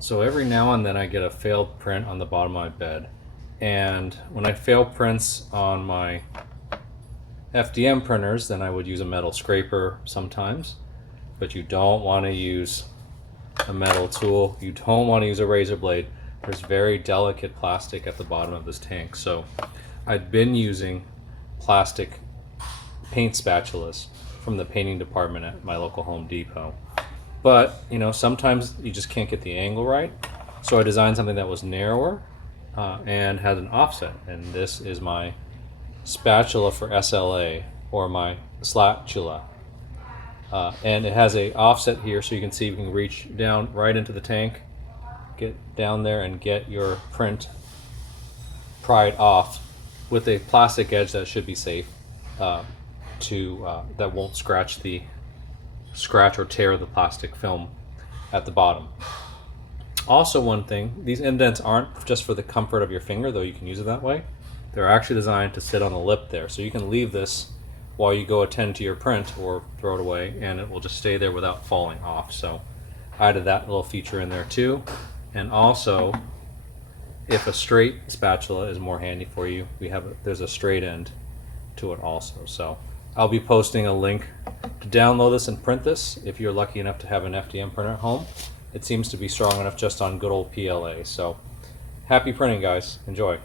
So every now and then I get a failed print on the bottom of my bed. And when I fail prints on my FDM printers, then I would use a metal scraper sometimes. But you don't want to use a metal tool. You don't want to use a razor blade. There's very delicate plastic at the bottom of this tank. So I'd been using plastic paint spatulas from the painting department at my local Home Depot. But, you know, sometimes you just can't get the angle right. So I designed something that was narrower and had an offset. And this is my spatula for SLA, or my SLA-tula. And it has a offset here, so you can see you can reach down right into the tank, get down there and get your print pried off with a plastic edge that should be safe, that won't scratch or tear the plastic film at the bottom. Also, one thing, these indents aren't just for the comfort of your finger, though you can use it that way. They're actually designed to sit on the lip there, so you can leave this while you go attend to your print or throw it away, and it will just stay there without falling off. So I added that little feature in there too. And also, if a straight spatula is more handy for you, there's a straight end to it also. So I'll be posting a link to download this and print this if you're lucky enough to have an FDM printer at home. It seems to be strong enough just on good old PLA. So happy printing, guys. Enjoy.